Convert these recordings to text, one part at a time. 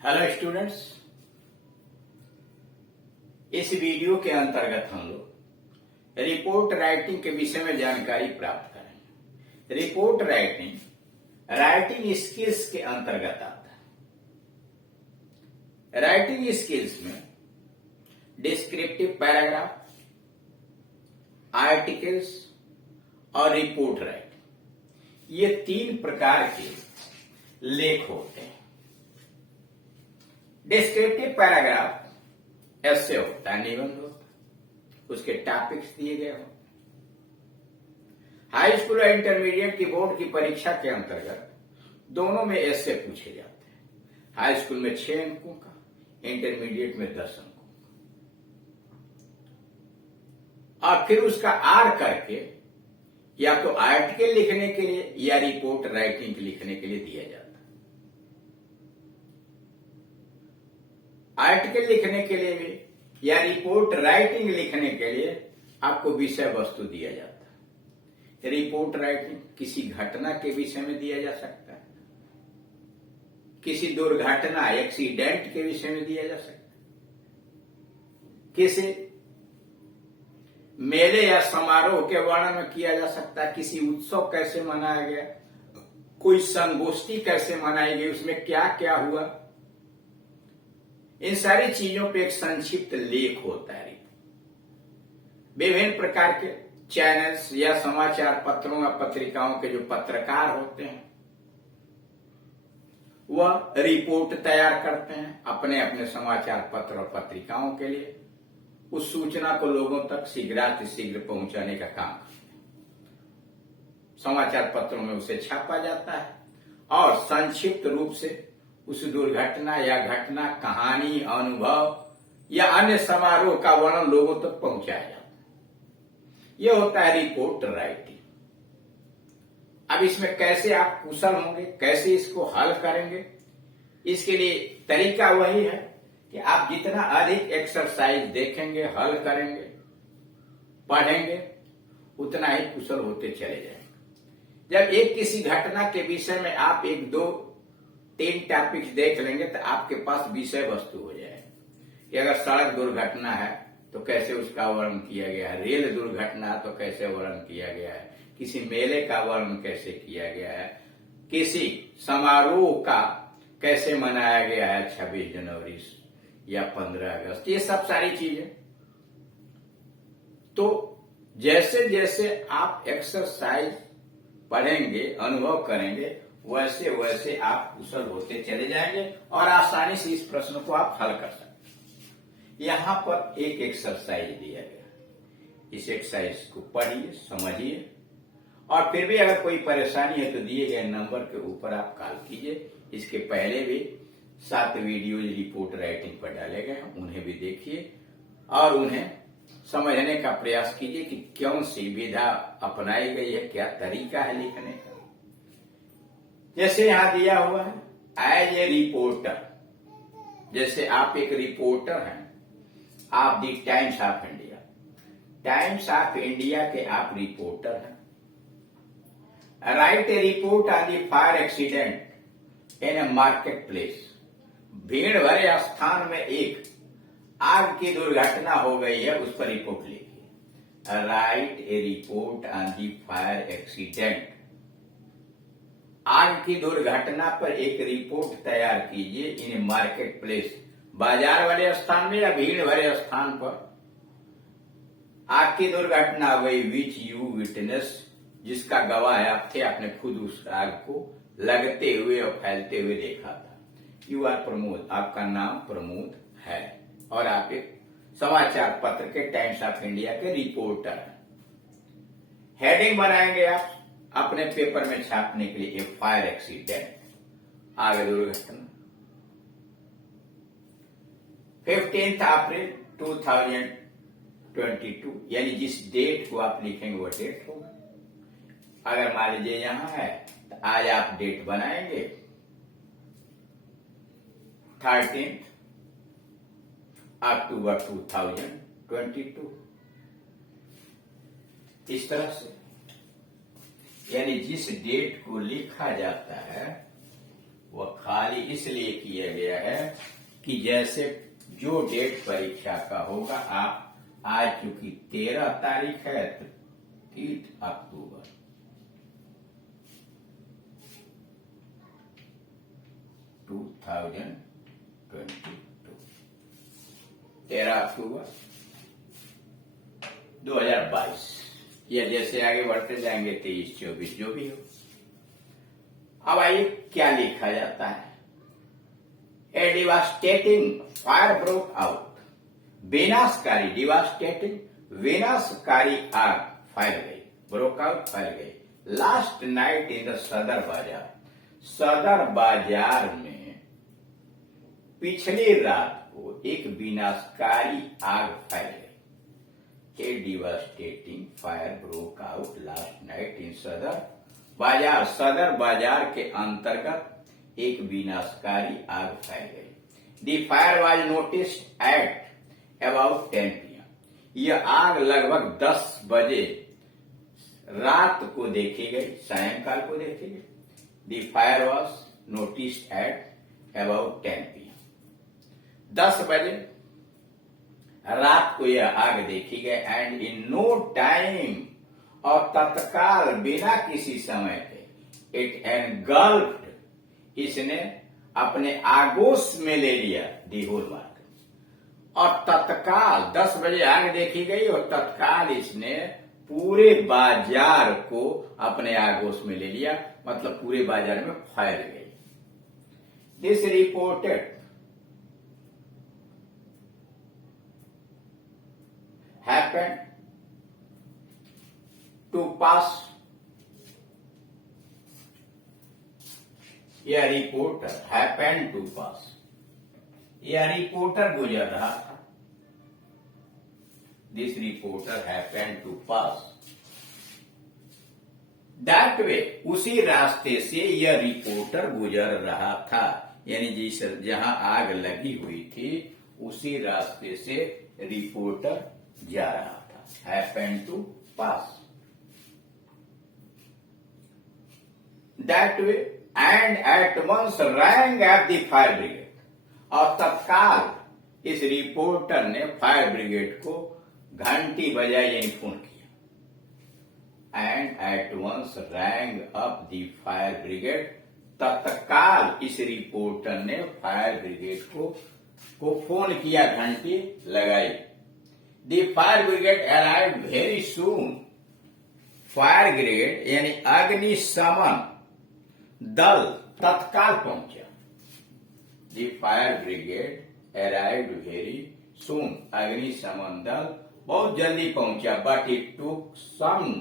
Hello students, इस video के अंतर्गत हम लोग रिपोर्ट राइटिंग के विषय में जानकारी प्राप्त करेंगे। रिपोर्ट राइटिंग स्किल्स के अंतर्गत आता है। राइटिंग स्किल्स में डिस्क्रिप्टिव पैराग्राफ, आर्टिकल्स और रिपोर्ट राइटिंग, ये तीन प्रकार के लेख होते हैं। डिस्क्रिप्टिव पैराग्राफ ऐसे होता है, निबंध होता है, उसके टॉपिक्स दिए गए हो। हाई स्कूल और इंटरमीडिएट की बोर्ड की परीक्षा के अंतर्गत दोनों में ऐसे पूछे जाते हैं। हाई स्कूल में 6 अंकों का, इंटरमीडिएट में 10 अंकों का। और फिर उसका आर करके या तो आर्टिकल लिखने के लिए या रिपोर्ट राइटिंग लिखने के लिए दिया जाता है। आर्टिकल लिखने के लिए भी या रिपोर्ट राइटिंग लिखने के लिए आपको विषय वस्तु दिया जाता है। रिपोर्ट राइटिंग किसी घटना के विषय में दिया जा सकता है, किसी दुर्घटना एक्सीडेंट के विषय में दिया जा सकता है, किसी मेले या समारोह के वर्णन में किया जा सकता है, किसी उत्सव कैसे मनाया गया, कोई संगोष्ठी कैसे मनाई गई, उसमें क्या क्या हुआ, इन सारी चीजों पे एक संक्षिप्त लेख होता है। विभिन्न प्रकार के चैनल्स या समाचार पत्रों या पत्रिकाओं के जो पत्रकार होते हैं वह रिपोर्ट तैयार करते हैं अपने अपने समाचार पत्र और पत्रिकाओं के लिए। उस सूचना को लोगों तक शीघ्रातिशीघ्र पहुंचाने का काम करते हैं। समाचार पत्रों में उसे छापा जाता है और संक्षिप्त रूप से उस दुर्घटना या घटना, कहानी, अनुभव या अन्य समारोह का वर्णन लोगों तक पहुंचाया जाता है। यह होता है रिपोर्ट राइटिंग। अब इसमें कैसे आप कुशल होंगे, कैसे इसको हल करेंगे, इसके लिए तरीका वही है कि आप जितना अधिक एक्सरसाइज देखेंगे, हल करेंगे, पढ़ेंगे, उतना ही कुशल होते चले जाएंगे। जब एक किसी घटना के विषय में आप 1, 2, 3 टॉपिक्स देख लेंगे तो आपके पास विषय वस्तु हो जाएगा कि अगर सड़क दुर्घटना है तो कैसे उसका वर्णन किया गया है, रेल दुर्घटना तो कैसे वर्णन किया गया है, किसी मेले का वर्णन कैसे किया गया है, किसी समारोह का कैसे मनाया गया है, 26 जनवरी या 15 अगस्त, ये सब सारी चीजें। तो जैसे जैसे आप एक्सरसाइज पढ़ेंगे, अनुभव करेंगे, वैसे वैसे आप कुशल होते चले जाएंगे और आसानी से इस प्रश्न को आप हल कर सकते हैं। यहां पर एक एक्सरसाइज दिया गया, इस एक्सरसाइज को पढ़िए, समझिए और फिर भी अगर कोई परेशानी है तो दिए गए नंबर के ऊपर आप कॉल कीजिए। इसके पहले भी 7 वीडियोज रिपोर्ट राइटिंग पर डाले गए हैं, उन्हें भी देखिए और उन्हें समझने का प्रयास कीजिए कि कौन सी विधा अपनाई गई है, क्या तरीका है लिखने का। जैसे यहां दिया हुआ है एज ए रिपोर्टर, जैसे आप एक रिपोर्टर हैं, आप the Times of India, Times of India के आप रिपोर्टर हैं। Write a report on the fire accident in a market place, भीड़ भरे स्थान में एक आग की दुर्घटना हो गई है, उस पर रिपोर्ट लिखिए। Right a report on the fire accident, आग की दुर्घटना पर एक रिपोर्ट तैयार कीजिए इन मार्केट प्लेस, बाजार वाले स्थान में या भीड़ भरे स्थान पर आग की दुर्घटना हुई, विच यू विटनेस, जिसका गवाह आप थे, आपने खुद उस आग को लगते हुए और फैलते हुए देखा था। यू आर प्रमोद, आपका नाम प्रमोद है और आप एक समाचार पत्र के टाइम्स ऑफ इंडिया के रिपोर्टर हैं। हेडिंग बनाएंगे आप अपने पेपर में छापने के लिए, ए फायर एक्सीडेंट, आग दुर्घटना। 15 अप्रैल 2022, यानी जिस डेट को आप लिखेंगे वो डेट होगा। अगर मान लीजिए यहां है तो आज आप डेट बनाएंगे 13 अक्टूबर 2022, इस तरह से, यानी जिस डेट को लिखा जाता है वह खाली इसलिए किया गया है कि जैसे जो डेट परीक्षा का होगा, आप आज चूंकि 13 तारीख है तो 3 अक्टूबर 2022, 13 अक्टूबर 2022, या जैसे आगे बढ़ते जाएंगे 23, 24 जो भी हो। अब आइए क्या लिखा जाता है। ए डिवास्टेटिंग फायर ब्रोक आउट, विनाशकारी, डिवास्टेटिंग विनाशकारी आग फैल गई, ब्रोक आउट फैल गई। लास्ट नाइट इन द सदर बाजार, सदर बाजार में पिछली रात को एक विनाशकारी आग फैल गई। A devastating fire broke out last night in Sadar Bazaar, सदर बाजार के अंतर्गत एक विनाशकारी आग फैल गई। The fire was noticed at about 10 PM, यह आग लगभग 10 बजे रात को देखी गई, सायंकाल को देखी गई। The fire was noticed at about 10 PM, 10 बजे रात को यह आग देखी गई। एंड इन नो टाइम, और तत्काल बिना किसी समय के, इट एनगल्फ्ड, इसने अपने आगोश में ले लिया दी होल मार्केट। और तत्काल 10 बजे आग देखी गई और तत्काल इसने पूरे बाजार को अपने आगोश में ले लिया, मतलब पूरे बाजार में फैल गई। दिस रिपोर्टेड हैपेंड टू पास, यह रिपोर्टर हैपेंड टू पास, यह रिपोर्टर गुजर रहा था। This reporter happened to pass that way, उसी रास्ते से यह रिपोर्टर गुजर रहा था, यानी जिस जहां आग लगी हुई थी उसी रास्ते से रिपोर्टर जा रहा था। Happened to pass that way and at once rang at the fire brigade, और तत्काल इस रिपोर्टर ने फायर ब्रिगेड को घंटी बजाई, यानी फोन किया। And at once rang up the fire brigade, तत्काल इस रिपोर्टर ने फायर ब्रिगेड को फोन किया, घंटी लगाई। The fire brigade arrived very soon, fire brigade यानी अग्निशमन दल तत्काल पहुंचा। The fire brigade arrived very soon, अग्निशमन दल बहुत जल्दी पहुंचा। But it took some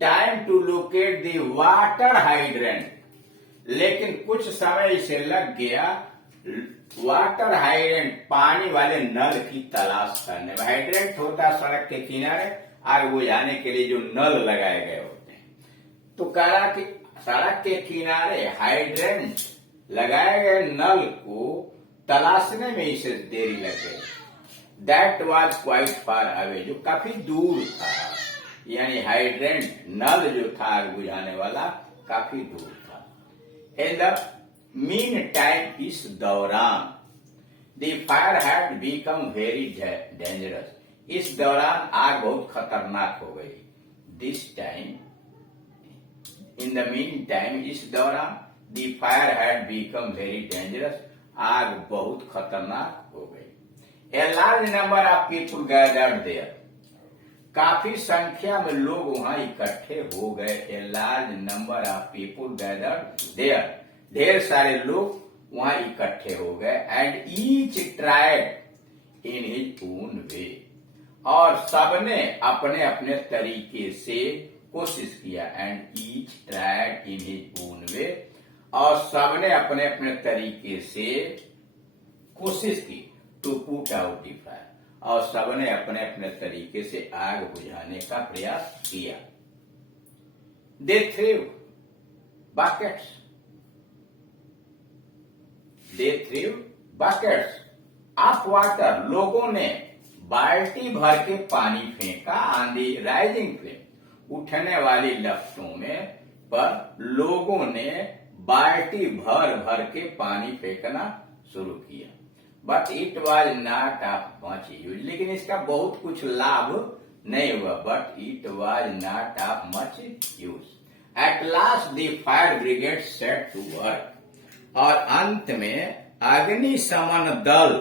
time to locate the water hydrant, लेकिन कुछ समय इसे लग गया वाटर हाइड्रेंट, पानी वाले नल की तलाश करने में। हाइड्रेंट होता है सड़क के किनारे आग बुझाने के लिए जो नल लगाए गए होते हैं, तो कह रहा कि सड़क के किनारे हाइड्रेंट लगाए गए नल को तलाशने में इसे देरी लग गई। That was quite far away, जो काफी दूर था, यानी हाइड्रेंट नल जो था आग बुझाने वाला काफी दूर था। इन द मीन टाइम, इस दौरान the fire had become very dangerous, इस दौरान आग बहुत खतरनाक हो गई। This time, in the meantime, इस दौरान the fire had become very dangerous, आग बहुत खतरनाक हो गई। A large number of people gathered there, काफी संख्या में लोग वहां इकट्ठे हो गए। A large number of people gathered there, ढेर सारे लोग वहां इकट्ठे हो गए। And each tried in his own way, और सबने अपने अपने तरीके से कोशिश किया। And each tried in his own way, और सबने अपने अपने तरीके से कोशिश की। To put out the fire, और सबने अपने अपने तरीके से आग बुझाने का प्रयास किया। They threw buckets, they threw buckets of water, लोगों ने बाल्टी भर के पानी फेंका। ऑन दी राइजिंग फ्लेम, उठने वाली लपटों में पर लोगों ने बाल्टी भर भर के पानी फेंकना शुरू किया। But it was not of much use, लेकिन इसका बहुत कुछ लाभ नहीं हुआ। But it was not of much use. At last the fire brigade set to work, और अंत में अग्निशमन दल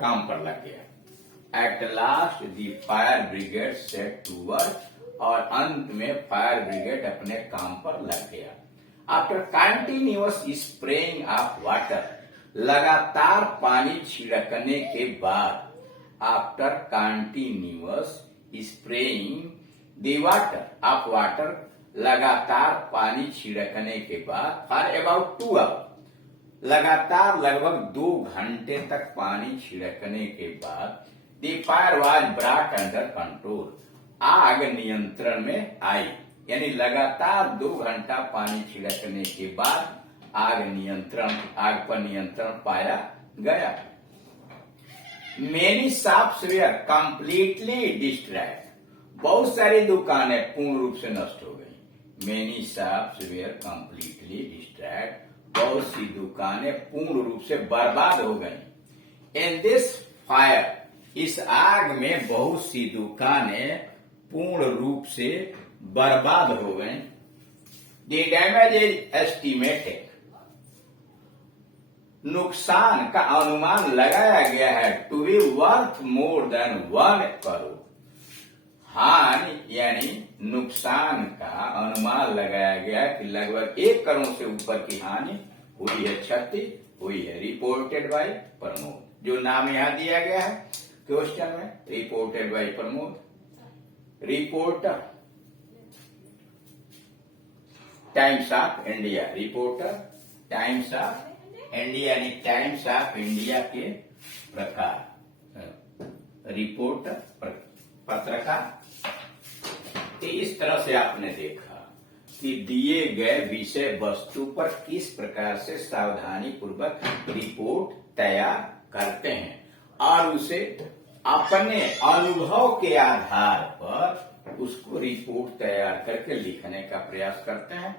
काम पर लग गया। At last the fire brigade set to work, और अंत में फायर ब्रिगेड अपने काम पर लग गया। After continuous spraying of water, लगातार पानी छिड़कने के बाद, after continuous spraying the water of water, लगातार पानी छिड़कने के बाद, फॉर अबाउट 2 आवर, लगातार लगभग 2 घंटे तक पानी छिड़कने के बाद, the fire was brought under control, आग नियंत्रण में आई। यानी लगातार 2 घंटा पानी छिड़कने के बाद आग पर नियंत्रण पाया गया। Many shops were completely destroyed, बहुत सारी दुकानें पूर्ण रूप से नष्ट हो गई। Many shops were completely destroyed, बहुत सी दुकानें पूर्ण रूप से बर्बाद हो गई। इन दिस फायर, इस आग में बहुत सी दुकानें पूर्ण रूप से बर्बाद हो गई। द डैमेज इज एस्टिमेटेड, नुकसान का अनुमान लगाया गया है to be worth more than 1 crore. हानि यानी नुकसान का अनुमान लगाया गया कि लगभग 1 करोड़ से ऊपर की हानि हुई है, क्षति हुई है। रिपोर्टेड बाय प्रमोद, जो नाम यहां दिया गया है क्वेश्चन में, reported by Pramod. Reporter times of India, reporter times of India यानी टाइम्स ऑफ इंडिया के प्रकार, रिपोर्टर पत्रकार। इस तरह से आपने देखा कि दिए गए विषय वस्तु पर किस प्रकार से सावधानी पूर्वक रिपोर्ट तैयार करते हैं और उसे अपने अनुभव के आधार पर उसको रिपोर्ट तैयार करके लिखने का प्रयास करते हैं।